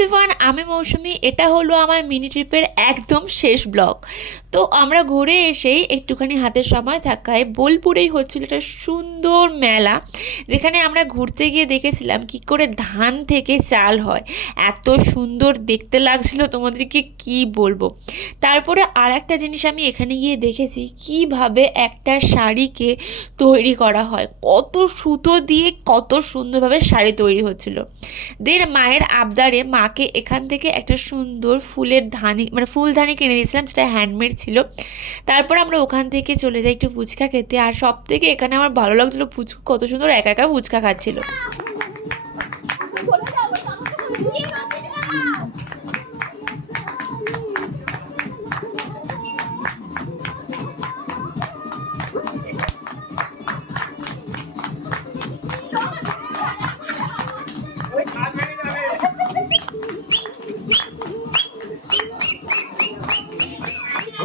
Everyone, আমি মৌসুমি। এটা হলো আমার মিনি ট্রিপের একদম শেষ ব্লগ। তো আমরা ঘুরে এসেই একটুখানি হাতে সময় থাকায় বোলপুরেই হচ্ছিল একটা সুন্দর মেলা, যেখানে আমরা ঘুরতে গিয়ে দেখেছিলাম কি করে ধান থেকে চাল হয়। এত সুন্দর দেখতে লাগছিল, তোমাদেরকে কি বলবো। তারপরে আর একটা জিনিস আমি এখানে গিয়ে দেখেছি, কিভাবে একটা শাড়িকে তৈরি করা হয়, কত সুতো দিয়ে কত সুন্দরভাবে শাড়ি তৈরি হচ্ছিল। দেন মায়ের আবদারে মাকে এখান থেকে একটা সুন্দর ফুলের ধানি মানে ফুলদানি কিনে দিয়েছিলাম, যেটা হ্যান্ডমেড ছিল। তারপর আমরা ওখান থেকে চলে যাই একটু ফুচকা খেতে। আর সব থেকে এখানে আমার ভালো লাগছিলো ফুচকা, কত সুন্দর একা একা ফুচকা খাচ্ছিল।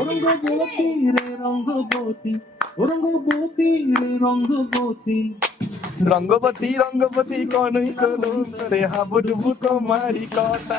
রঙ্গবতী রে রঙ্গবতী, রঙ্গবতী রে রঙ্গবতী, রঙ্গবতী রঙ্গবতী কনই কলো রে হাবুডুবু তোমারি কথা।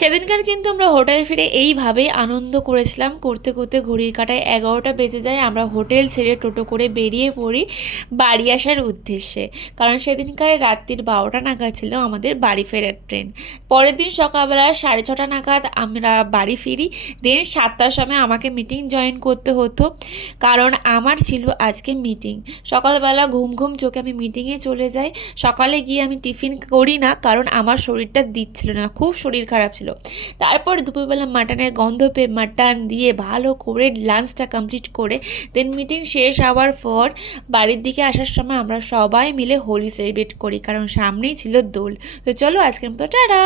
সেদিনকার কিন্তু আমরা হোটেল ফিরে এইভাবেই আনন্দ করেছিলাম। করতে করতে ঘড়ির কাঁটায় 11টা বেজে যায়। আমরা হোটেল ছেড়ে টোটো করে বেরিয়ে পড়ি বাড়ি আসার উদ্দেশ্যে, কারণ সেদিনকার রাত্রির 12টা নাগাদ ছিল আমাদের বাড়ি ফেরার ট্রেন। পরের দিন সকালবেলা 6:30 নাগাদ আমরা বাড়ি ফিরি। দেন 7টার সময় আমাকে মিটিং জয়েন করতে হতো, কারণ আমার ছিল আজকে মিটিং। সকালবেলা ঘুম ঘুম চোখে আমি মিটিংয়ে চলে যাই। সকালে গিয়ে আমি টিফিন করি না, কারণ আমার শরীরটা দিচ্ছিল না, খুব শরীর খারাপ ছিল। তারপর দুপুরবেলা মাটনের গন্ধ পেয়ে মাটন দিয়ে ভালো করে লাঞ্চটা কমপ্লিট করে দেন মিটিং শেষ হওয়ার পর বাড়ির দিকে আসার সময় আমরা সবাই মিলে হোলি সেলিব্রেট করি, কারণ সামনেই ছিল দোল। তো চলো আজকের মতো টাটা।